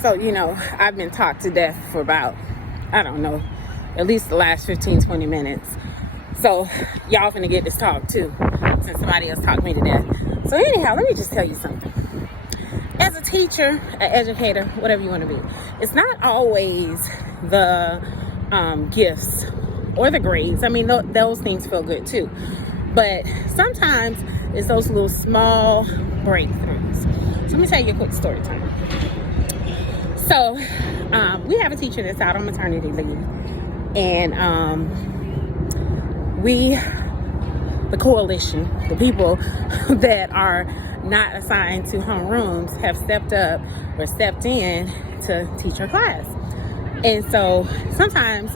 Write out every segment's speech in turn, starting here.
So, I've been talked to death for about, I don't know, at least the last 15, 20 minutes. So, y'all finna get this talk too, since somebody else talked me to death. So anyhow, let me just tell you something. As a teacher, an educator, whatever you want to be, it's not always the gifts or the grades. I mean, those things feel good too. But sometimes it's those little small breakthroughs. So let me tell you a quick story time. So we have a teacher that's out on maternity leave. And the coalition, the people that are not assigned to homerooms have stepped up or stepped in to teach her class. And so sometimes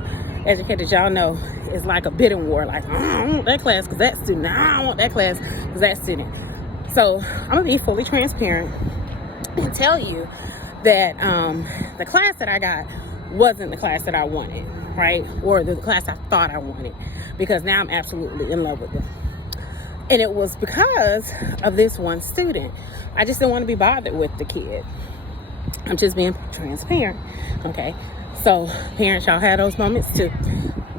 educators, y'all know, it's like a bidding war. Like, I don't want that class because that student. I don't want that class because that student. So I'm going to be fully transparent and tell you that the class that I got wasn't the class that I wanted, right? Or the class I thought I wanted, because now I'm absolutely in love with them. And it was because of this one student. I just didn't want to be bothered with the kid. I'm just being transparent, okay? So parents, y'all had those moments too.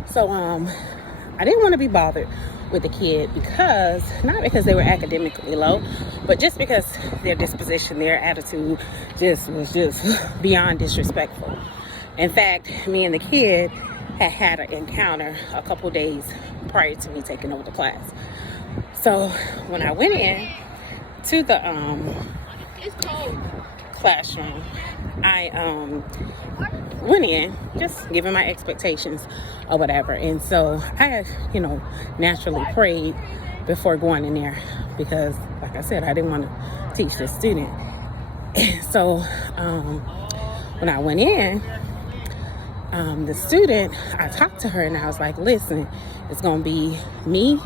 So I didn't want to be bothered with the kid because, not because they were academically low, but just because their disposition, their attitude was just beyond disrespectful. In fact, me and the kid had an encounter a couple days prior to me taking over the class. So when I went in to the classroom, I went in just giving my expectations or whatever. And so I had, naturally prayed before going in there because, like I said, I didn't want to teach this student. And so when I went in, the student, I talked to her and I was like, listen, it's going to be me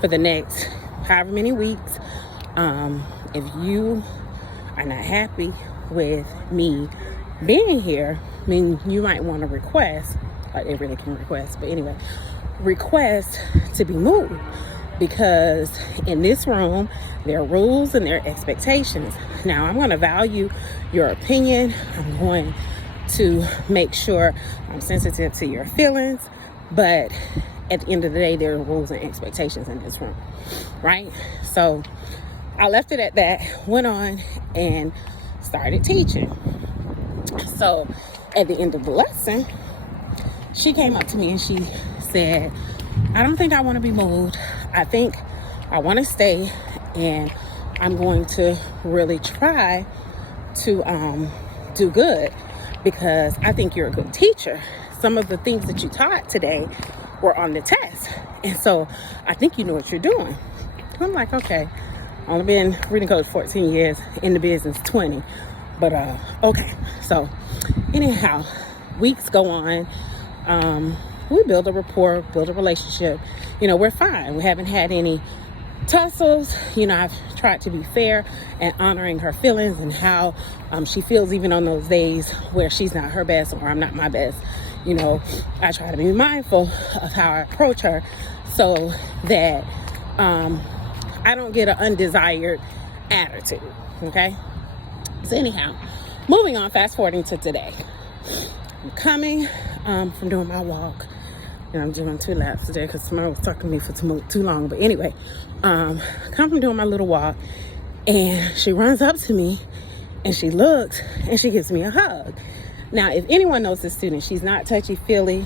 for the next however many weeks. If you are not happy with me being here, I mean, you might want to request, like they really can request, but anyway, request to be moved, because in this room, there are rules and there are expectations. Now, I'm going to value your opinion. I'm going to make sure I'm sensitive to your feelings, but at the end of the day, there are rules and expectations in this room, right? So I left it at that, went on and started teaching. So at the end of the lesson, she came up to me and she said, I don't think I want to be moved. I think I want to stay, and I'm going to really try to do good, because I think you're a good teacher. Some of the things that you taught today were on the test, and so I think you know what you're doing. I'm like, okay, I've only been reading coach 14 years, in the business 20, but okay. So anyhow, weeks go on. We build a rapport, build a relationship. We're fine. We haven't had any tussles. I've tried to be fair and honoring her feelings and how she feels, even on those days where she's not her best or I'm not my best. I try to be mindful of how I approach her so that I don't get an undesired attitude, okay? So anyhow, moving on, fast forwarding to today. I'm coming from doing my walk. And I'm doing 2 laps today because somebody was talking to me for too long. But anyway, come from doing my little walk, and she runs up to me and she looks and she gives me a hug. Now, if anyone knows this student, she's not touchy-feely.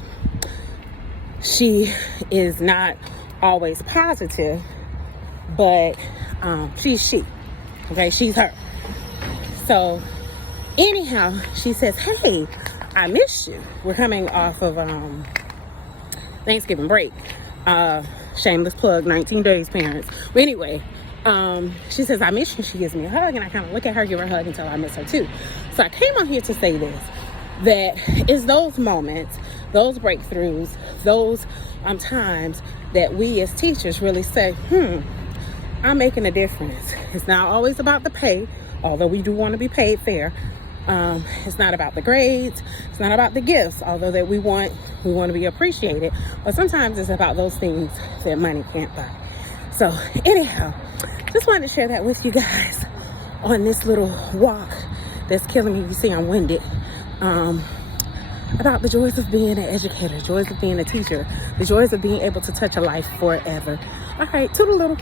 She is not always positive, but she's she. Okay, she's her. So anyhow, she says, hey, I missed you. We're coming off of Thanksgiving break. Shameless plug, 19 days, parents. But anyway, she says, I miss you. She gives me a hug, and I kind of look at her, give her a hug until I miss her too. So I came on here to say this, that it's those moments, those breakthroughs, those times that we as teachers really say, I'm making a difference. It's not always about the pay, although we do want to be paid fair. It's not about the grades. It's not about the gifts, although that we want to be appreciated. But sometimes it's about those things that money can't buy. So anyhow, just wanted to share that with you guys on this little walk that's killing me. You see, I'm winded. About the joys of being an educator, joys of being a teacher, the joys of being able to touch a life forever. All right, toodaloo.